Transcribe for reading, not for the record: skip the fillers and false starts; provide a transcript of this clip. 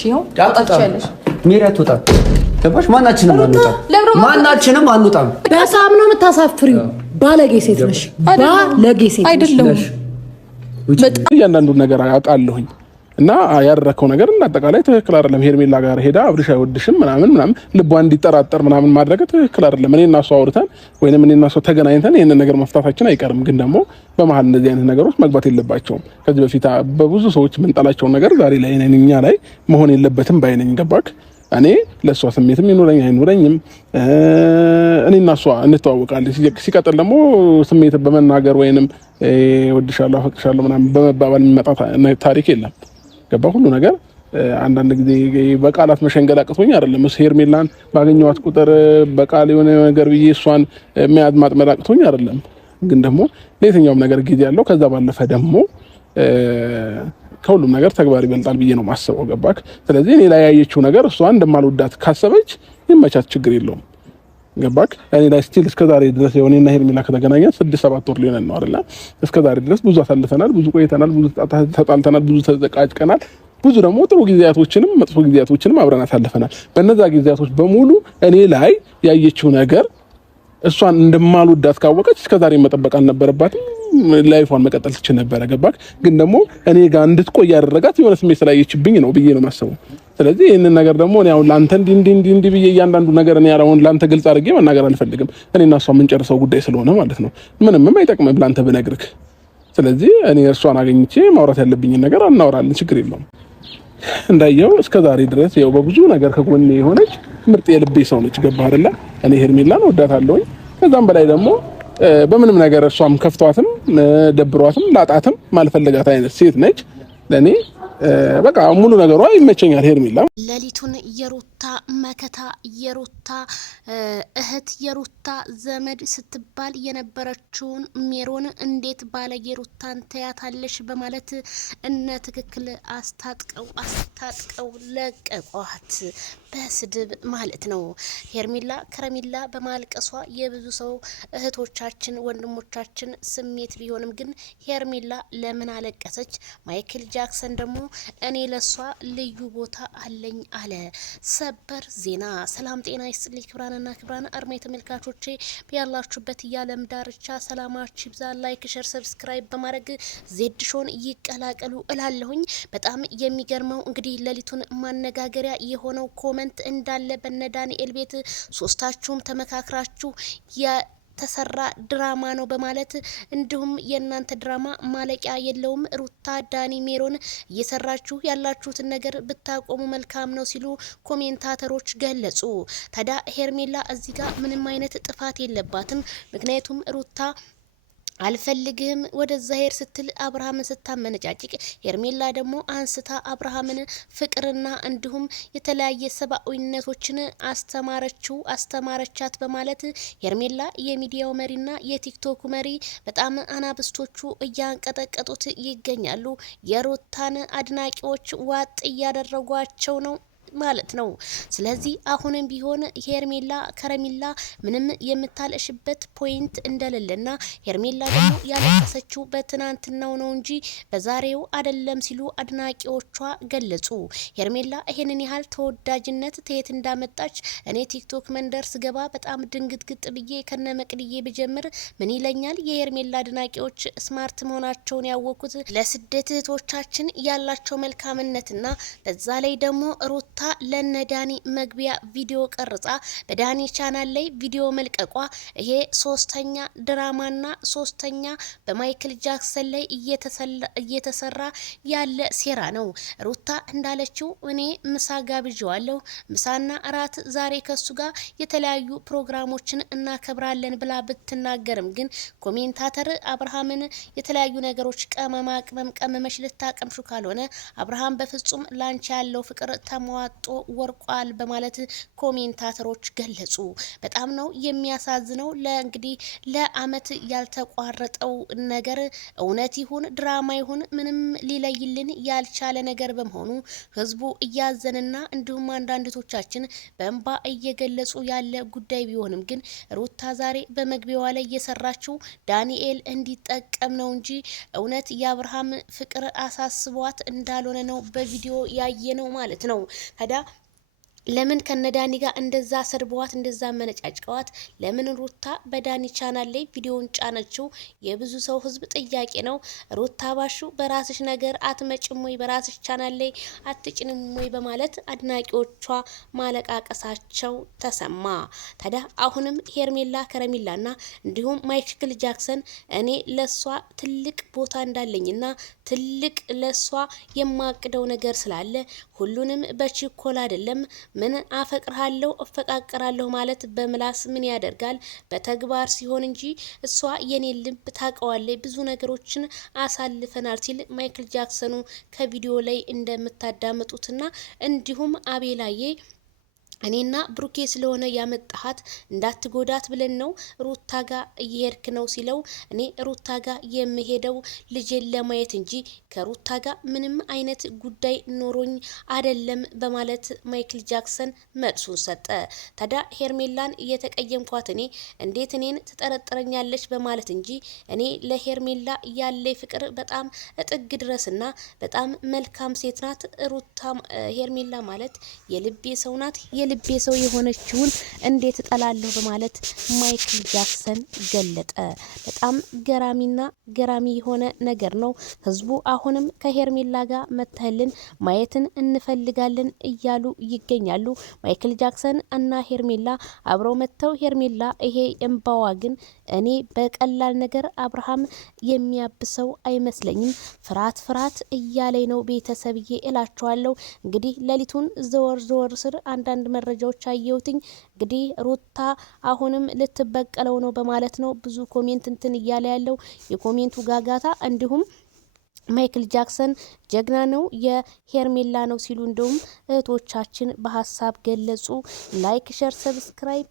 ይኸው ታጣቻለሽ ሜሪያት ወጣ ገባሽ? ማናችንም አንወጣም። በሳም ነው የምታሳፍሪው። ባለጌ ሴት ነሽ። ባለጌ ሴት አይደለሁም። እያንዳንዱ ነገር አውቃለሁኝ እና ያደረከው ነገር እንዳጠቃላይ ትክክል አይደለም። ሄርሜላ ጋር ሄዳ አብርሽ አይወድሽም ምናምን ልቧ እንዲጠራጠር ምናምን ማድረግ ትክክል አይደለም። እኔና እሷ አውርተን ወይንም እኔና እሷ ተገናኝተን ይሄንን ነገር መፍታታችን አይቀርም። ግን ደግሞ በመሀል እንደዚህ አይነት ነገሮች መግባት የለባቸውም። ከዚህ በፊት በብዙ ሰዎች የምንጠላቸውን ነገር ዛሬ ላይ እኛ ላይ መሆን የለበትም ባይነኝ። ገባክ? እኔ ለእሷ ስሜትም ይኖረኝ አይኖረኝም እኔና እሷ እንተዋወቃለን። ሲቀጥል ደግሞ ስሜት በመናገር ወይንም ወድሻለሁ አፈቅርሻለሁ ምናምን በመባባል የሚመጣ ታሪክ የለም። ገባ? ሁሉ ነገር አንዳንድ ጊዜ በቃላት መሸንገል አቅቶኝ አይደለም። ሄርሜላን ባገኘኋት ቁጥር በቃል የሆነ ነገር ብዬ እሷን መያዝ ማጥመድ አቅቶኝ አይደለም። ግን ደግሞ ለየትኛውም ነገር ጊዜ ያለው ከዛ ባለፈ ደግሞ ከሁሉም ነገር ተግባር ይበልጣል ብዬ ነው ማስበው። ገባክ? ስለዚህ እኔ ላይ ያየችው ነገር እሷ እንደማልወዳት ካሰበች ይመቻት፣ ችግር የለውም። ገባክ? እኔ ላይ ስቲል እስከዛሬ ድረስ የሆነና ሄርሜላ ከተገናኘን 6-7 ወር ሊሆነን ነው አይደል? እስከዛሬ ድረስ ብዙ አሳልፈናል፣ ብዙ ቆይተናል፣ ብዙ ተጣልተናል፣ ብዙ ተዘቃጭቀናል፣ ብዙ ደግሞ ጥሩ ጊዜያቶችንም መጥፎ ጊዜያቶችንም አብረን አሳልፈናል። በእነዛ ጊዜያቶች በሙሉ እኔ ላይ ያየችው ነገር እሷን እንደማልወዳት ካወቀች እስከዛሬ መጠበቅ አልነበረባትም። ላይፏን መቀጠል ትችል ነበረ። ገባክ? ግን ደግሞ እኔ ጋር እንድትቆይ ያደረጋት የሆነ ስሜት ስላየችብኝ ነው ብዬ ነው የማስበው። ስለዚህ ይሄንን ነገር ደግሞ እኔ አሁን ላንተ እንዲ ብዬ እያንዳንዱ ነገር እኔ ያራውን ላንተ ግልጽ አድርጌ መናገር አልፈልግም። እኔና እሷ የምንጨርሰው ጉዳይ ስለሆነ ማለት ነው። ምንም አይጠቅምም ላንተ ብነግርህ። ስለዚህ እኔ እሷን አገኝቼ ማውራት ያለብኝን ነገር እናወራለን፣ ችግር የለውም። እንዳየው እስከዛሬ ድረስ ያው በብዙ ነገር ከጎኔ የሆነች ምርጥ የልቤ ሰው ነች። ገባህ አይደለ? እኔ ሄርሜላን ወዳታለሁኝ። ከዛም በላይ ደግሞ በምንም ነገር እሷም ከፍቷትም ደብሯትም ላጣትም ማልፈልጋት አይነት ሴት ነች። ለኔ በቃ ሙሉ ነገሯ ይመቸኛል ሄርሜላ። ሌሊቱን የሩታ መከታ የሩታ እህት የሩታ ዘመድ ስትባል የነበረችውን ሜሮን እንዴት ባለጌ ሩታን ተያታለሽ በማለት እነ ትክክል አስታጥቀው ለቀቋት፣ በስድብ ማለት ነው። ሄርሜላ ከረሜላ በማልቀሷ የብዙ ሰው እህቶቻችን ወንድሞቻችን ስሜት ቢሆንም ግን ሄርሜላ ለምን አለቀሰች? ማይክል ጃክሰን ደግሞ እኔ ለሷ ልዩ ቦታ አለኝ አለ። ሰበር ዜና። ሰላም ጤና ይስጥልኝ ክብራንና ክብራን አርማይ ተመልካቾቼ በያላችሁበት የዓለም ዳርቻ ሰላማችሁ ይብዛ። ላይክ፣ ሼር፣ ሰብስክራይብ በማድረግ ዜድ ሾን ይቀላቀሉ እላለሁኝ። በጣም የሚገርመው እንግዲህ ሌሊቱን ማነጋገሪያ የሆነው ኮመንት እንዳለ በነ ዳንኤል ቤት ሶስታችሁም ተመካክራችሁ ተሰራ ድራማ ነው በማለት እንዲሁም የእናንተ ድራማ ማለቂያ የለውም፣ ሩታ ዳኒ ሜሮን እየሰራችሁ ያላችሁትን ነገር ብታቆሙ መልካም ነው ሲሉ ኮሜንታተሮች ገለጹ። ታዲያ ሄርሜላ እዚህ ጋር ምንም አይነት ጥፋት የለባትም። ምክንያቱም ሩታ አልፈልግህም ወደዛ ሄር ስትል አብርሃምን ስታመነጫጭቅ ሄርሜላ ደግሞ አንስታ አብርሃምን ፍቅርና እንዲሁም የተለያየ ሰብአዊነቶችን አስተማረቻት በማለት ሄርሜላ የሚዲያው መሪና የቲክቶክ መሪ በጣም አናብስቶቹ እያንቀጠቀጡት ይገኛሉ። የሩታን አድናቂዎች ዋጥ እያደረጓቸው ነው ማለት ነው። ስለዚህ አሁንም ቢሆን ሄርሜላ ከረሜላ ምንም የምታለሽበት ፖይንት እንደሌለና ሄርሜላ ደግሞ ያለቀሰችው በትናንትናው ነው እንጂ በዛሬው አይደለም ሲሉ አድናቂዎቿ ገለጹ። ሄርሜላ ይሄንን ያህል ተወዳጅነት ተየት እንዳመጣች እኔ ቲክቶክ መንደር ስገባ በጣም ድንግጥግጥ ብዬ ከነመቅድዬ ብጀምር ምን ይለኛል? የሄርሜላ አድናቂዎች ስማርት መሆናቸውን ያወቁት ለስደት እህቶቻችን ያላቸው መልካምነትና በዛ ላይ ደግሞ ሩታ ለነዳኒ መግቢያ ቪዲዮ ቀርጻ በዳኒ ቻናል ላይ ቪዲዮ መልቀቋ ይሄ ሶስተኛ ድራማና ሶስተኛ በማይክል ጃክሰን ላይ እየተሰራ ያለ ሴራ ነው። ሩታ እንዳለችው እኔ ምሳ ጋብዣዋለሁ፣ ምሳና እራት ዛሬ ከሱ ጋር የተለያዩ ፕሮግራሞችን እናከብራለን ብላ ብትናገርም ግን ኮሜንታተር አብርሃምን የተለያዩ ነገሮች ቀመመሽ ልታቀምሹ ካልሆነ አብርሃም በፍጹም ላንቺ ያለው ፍቅር ተሟጦ ተፋጦ ወርቋል በማለት ኮሜንታተሮች ገለጹ። በጣም ነው የሚያሳዝነው። ለእንግዲህ ለአመት ያልተቋረጠው ነገር እውነት ይሁን ድራማ ይሁን ምንም ሊለይልን ያልቻለ ነገር በመሆኑ ህዝቡ እያዘነና እንዲሁም አንዳንዶቻችን በእንባ እየገለጹ ያለ ጉዳይ ቢሆንም ግን ሩታ ዛሬ በመግቢያዋ ላይ እየሰራችው ዳንኤል እንዲጠቀም ነው እንጂ እውነት የአብርሃም ፍቅር አሳስቧት እንዳልሆነ ነው በቪዲዮ ያየነው ማለት ነው። ታዲያ ለምን ከነዳኒ ጋር እንደዛ ሰርበዋት እንደዛ መነጫጭቀዋት ለምን ሩታ በዳኒ ቻናል ላይ ቪዲዮን ጫነችው? የብዙ ሰው ህዝብ ጥያቄ ነው። ሩታ ባሹ በራስሽ ነገር አትመጭም ወይ በራስሽ ቻናል ላይ አትጭንም ወይ በማለት አድናቂዎቿ ማለቃቀሳቸው ተሰማ። ታዲያ አሁንም ሄርሜላ ከረሚላና እንዲሁም ማይክል ጃክሰን እኔ ለሷ ትልቅ ቦታ እንዳለኝና ትልቅ ለሷ የማቅደው ነገር ስላለ ሁሉንም በችኮላ አይደለም ምን አፈቅርሃለሁ እፈቃቀራለሁ ማለት በምላስ ምን ያደርጋል በተግባር ሲሆን እንጂ እሷ የኔ ልብ ታውቀዋለች ብዙ ነገሮችን አሳልፈናል ሲል ማይክል ጃክሰኑ ከቪዲዮ ላይ እንደምታዳምጡትና እንዲሁም አቤላዬ እኔና ብሩኬ ስለሆነ ያመጣሃት እንዳትጎዳት ብለን ነው ሩታ ጋር እየሄድክ ነው ሲለው እኔ ሩታ ጋር የምሄደው ልጄን ለማየት እንጂ ከሩታ ጋር ምንም አይነት ጉዳይ ኖሮኝ አይደለም በማለት ማይክል ጃክሰን መልሱን ሰጠ። ታዲያ ሄርሜላን እየተቀየምኳት እኔ እንዴት እኔን ትጠረጥረኛለች በማለት እንጂ እኔ ለሄርሜላ ያለኝ ፍቅር በጣም እጥግ ድረስና በጣም መልካም ሴት ናት ሩታ ሄርሜላ ማለት የልቤ ሰው ናት። ልቤ ሰው የሆነችውን እንዴት እጠላለሁ በማለት ማይክል ጃክሰን ገለጠ። በጣም ገራሚና ገራሚ የሆነ ነገር ነው። ህዝቡ አሁንም ከሄርሜላ ጋር መተህልን ማየትን እንፈልጋለን እያሉ ይገኛሉ። ማይክል ጃክሰን እና ሄርሜላ አብረው መተው ሄርሜላ ይሄ እንባዋ ግን እኔ በቀላል ነገር አብርሃም የሚያብሰው አይመስለኝም። ፍርሃት እያለኝ ነው ቤተሰብዬ እላችኋለሁ። እንግዲህ ሌሊቱን ዘወር ስር አንዳንድ መረጃዎች አየሁትኝ። እንግዲህ ሩታ አሁንም ልትበቀለው ነው በማለት ነው ብዙ ኮሜንት እንትን እያለ ያለው የኮሜንቱ ጋጋታ። እንዲሁም ማይክል ጃክሰን ጀግና ነው የሄርሜላ ነው ሲሉ እንደውም እህቶቻችን በሀሳብ ገለጹ። ላይክ ሸር ሰብስክራይብ